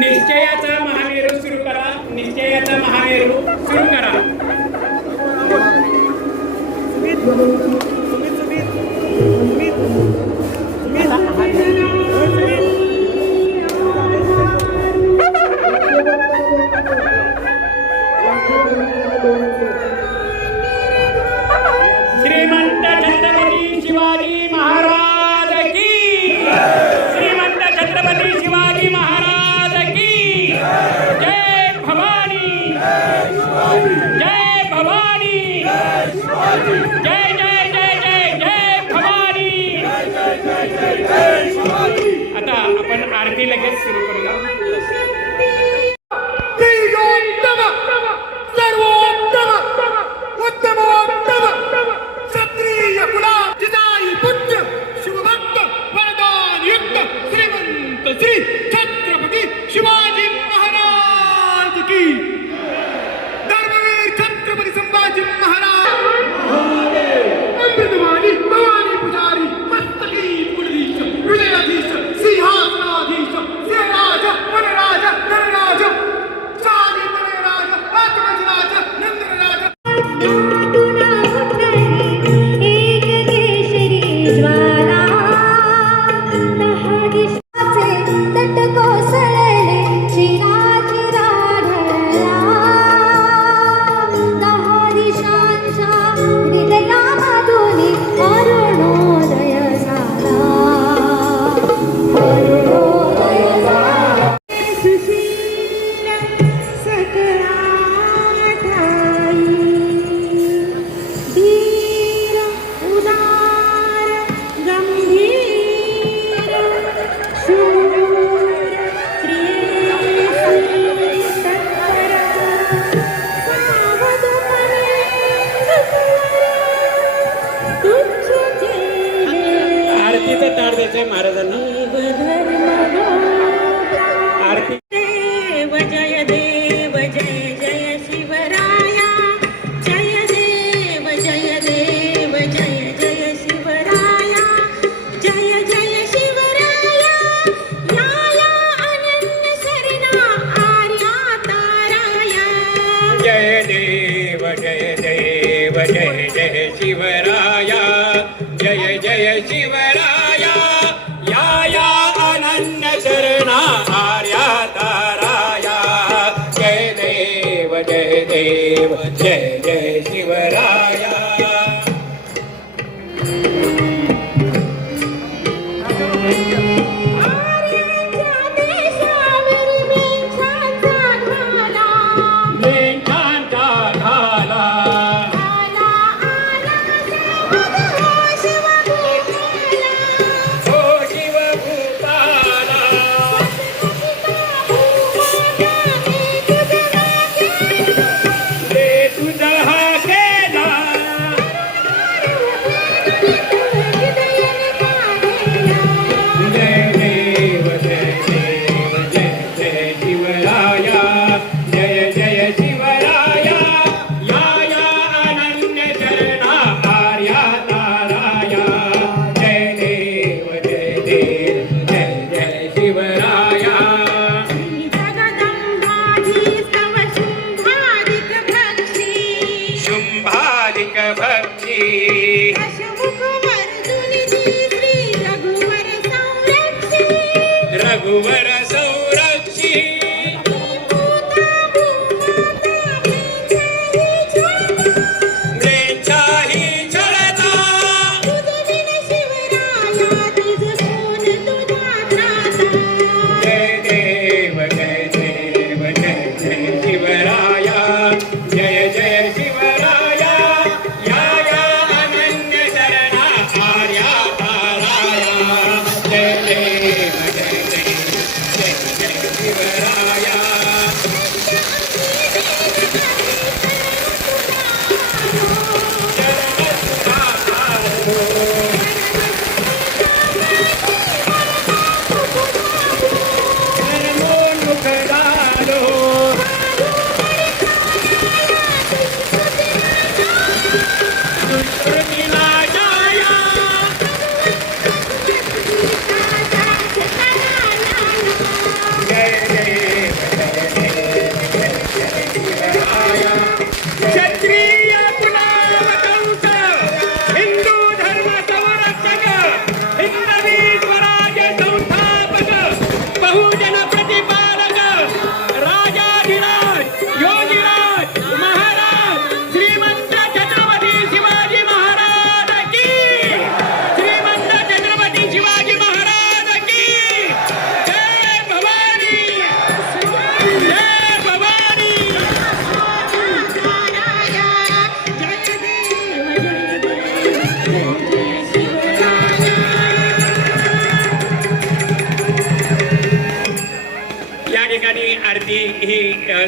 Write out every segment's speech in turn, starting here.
निश्चयाचा महामेरू सुरू करा. निश्चयाचा महामेरू सुरू करा. श्रीमंत छत्रपती शिवाजी महाराज की. श्रीमंत छत्रपती शिवाजी महाराज की. जय भवानी. जय भवानी. जय जय जय जय जय भवानी. आता आपण आरती लगेच सुरू करूया. श्री छत्रपती शिवाजी महाराज की. धर्मवीर छत्रपती संभाजी महाराज. अमृतवाणी भवानी पुजारी मस्तकी कुलधीश हृदयाधीश सिंहासनाधीश श्रीराज वनराज नरराज स्वामी नरराज आत्मजराज नंदराज. आरतीचं तार द्यायचंय महाराजांना. आरती. देव जय देव जय जय शिवराया. जय देव जय देव जय जय शिवराया. जय जय शिवराया. लाया अनन्य शरणा आर्या ताराया. जय देव जय देव जय जय शिवराया. जय जय शिवराया. या अनन्य शरणा आर्या ताराया. जय देव जय देव जय जय शिवराया. रघुवर संरक्षी. म्लेच्छाही छळता.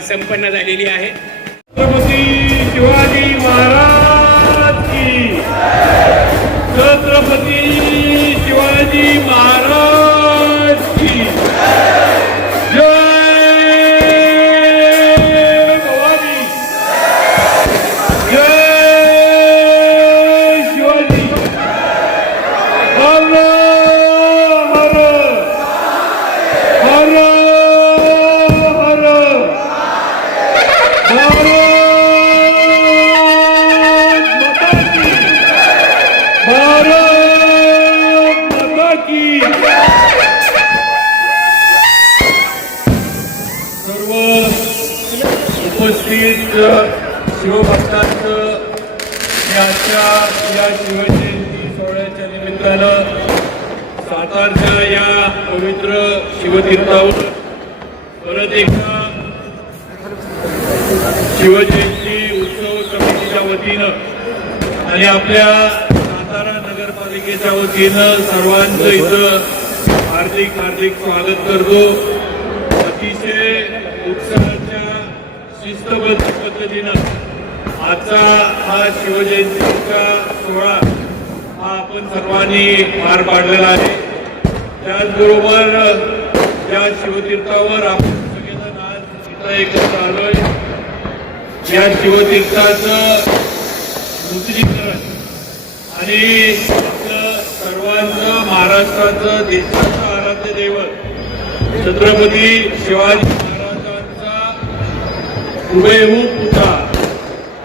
संपन्न झालेली आहे. छत्रपती शिवाजी महाराज की, छत्रपती शिवाजी महाराज की जय. भवानी जय. शिवाजी हर हर हर हर. भारत माता की, भारत माता की. सर्व उपस्थित शिवभक्तांचं या शिवजयंती सोहळ्याच्या निमित्तानं सातारच्या या पवित्र शिवतीर्थावर परत एकदा शिवजयंती उत्सव समितीच्या वतीनं आणि आपल्या सातारा नगरपालिकेच्या वतीनं सर्वांचं इथं हार्दिक हार्दिक स्वागत करतो. अतिशय उत्साहाच्या शिस्तबद्ध पद्धतीनं आजचा हा शिवजयंतीचा सोहळा हा आपण सर्वांनी पार पाडलेला आहे. त्याचबरोबर या शिवतीर्थावर आपण सगळेजण आज इथं एकत्र आलोय. या शिवतीर्थाचं नूतनीकरण आणि आपलं सर्वांचं महाराष्ट्राचं देशाचं आराध्य दैवत छत्रपती शिवाजी महाराजांचा हुबेहूब पुतळा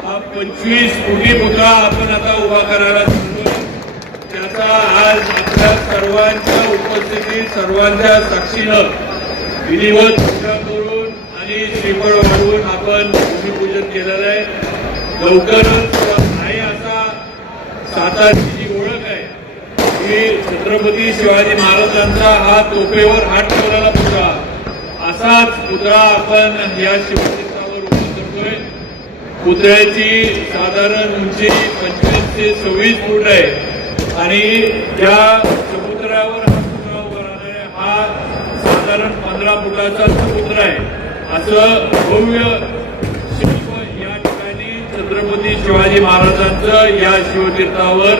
हा 25 फुटी पुतळा आपण आता उभा करायला शिकलो. त्याचा आज आपल्या सर्वांच्या उपस्थितीत सर्वांच्या साक्षीनं विधिवत पूजा करून आणि श्रीफळ वाढवून आपण भूमिपूजन केलेलं आहे. लवकरच आहे असा सातारची जी ओळख आहे की छत्रपती शिवाजी महाराजांचा हा तोफेवर हात ठेवलेला पुतळा असाच पुतळा आपण या शिवतीर्थावर उभा करतोय. पुतळ्याची साधारण उंची 25 ते 26 फूट आहे आणि या समुद्रावर हा पुतळा उभा राहणार आहे. हा साधारण 15 फुटाचा पुतळा आहे. असं भव्य शिल्प या ठिकाणी छत्रपती शिवाजी महाराजांचं या शिवतीर्थावर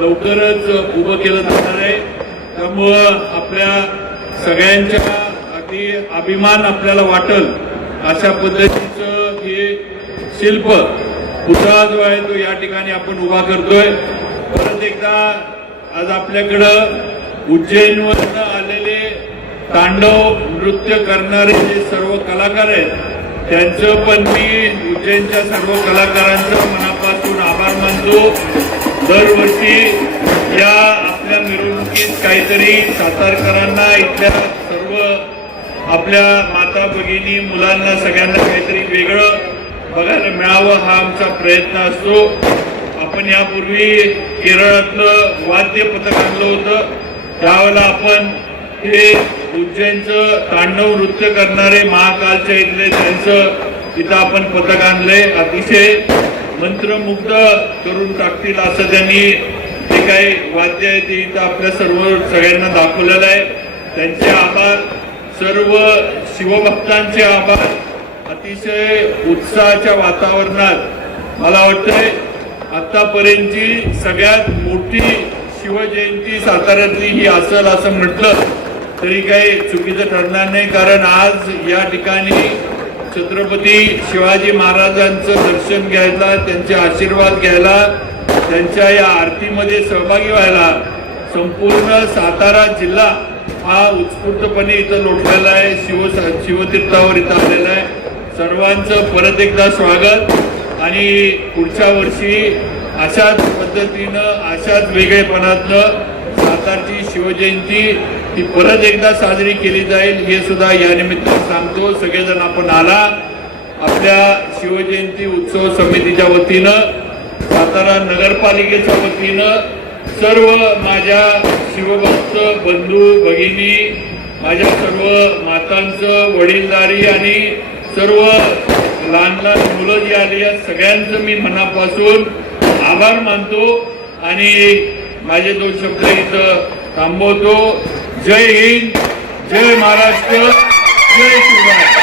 लवकरच उभं केलं जाणार आहे. त्यामुळं आपल्या सगळ्यांच्या अगदी अभिमान आपल्याला वाटेल अशा पद्धतीचं हे शिल्प पुतळा जो आहे तो या ठिकाणी आपण उभा करतोय. परत एकदा आज आपल्याकडं उज्जैनवरून आलेले तांडव नृत्य करणारे जे सर्व कलाकार आहेत त्यांचं पण मी उज्जैनच्या सर्व कलाकारांचं मनापासून आभार मानतो. दरवर्षी या आपल्या मिरवणुकीत काहीतरी सातारकरांना इथल्या सर्व आपल्या माता भगिनी मुलांना सगळ्यांना काहीतरी वेगळं बघायला मिळावं हा आमचा प्रयत्न असतो. आपण यापूर्वी केरळातलं वाद्य पथक आणलं होतं. त्यावेळेला आपण हे उज्जैनचं तांडव नृत्य करणारे महाकालच्या इथले त्यांचं इथं आपण पथक आणलंय. अतिशय मंत्रमुग्ध करून टाकतील असं त्यांनी जे काही वाद्य आहे ते इथं आपल्या सगळ्यांना दाखवलेलं आहे. त्यांचे आभार, सर्व शिवभक्तांचे आभार. अतिशय उत्साहाच्या वातावरणात मला वाटतंय आतापर्यंतची सगळ्यात मोठी शिवजयंती साताऱ्यातली ही असेल असं म्हटलं तरी काही चुकीचं ठरणार नाही. कारण आज या ठिकाणी छत्रपती शिवाजी महाराजांचं दर्शन घ्यायला, त्यांचे आशीर्वाद घ्यायला, त्यांच्या या आरतीमध्ये सहभागी व्हायला संपूर्ण सातारा जिल्हा हा उत्स्फूर्तपणे इथं लोटलेला आहे. शिवतीर्थावर इथं आलेला आहे. सर्वांचं परत एकदा स्वागत आणि पुढच्या वर्षी अशाच पद्धतीनं अशाच वेगळेपणातनं सातारची शिवजयंती ही परत एकदा साजरी केली जाईल हे सुद्धा या निमित्तानं सांगतो. सगळेजण आपण आला. आपल्या शिवजयंती उत्सव समितीच्या वतीनं, सातारा नगरपालिकेच्या वतीनं सर्व माझ्या शिवभक्त बंधू भगिनी, माझ्या सर्व मातांचं वडीलधारी आणि सर्व लहान लहान मुलं जी आली आहेत सगळ्यांचं मी मनापासून आभार मानतो आणि माझे 2 शब्द इथं थांबवतो. जय हिंद, जय महाराष्ट्र, जय शिवराय.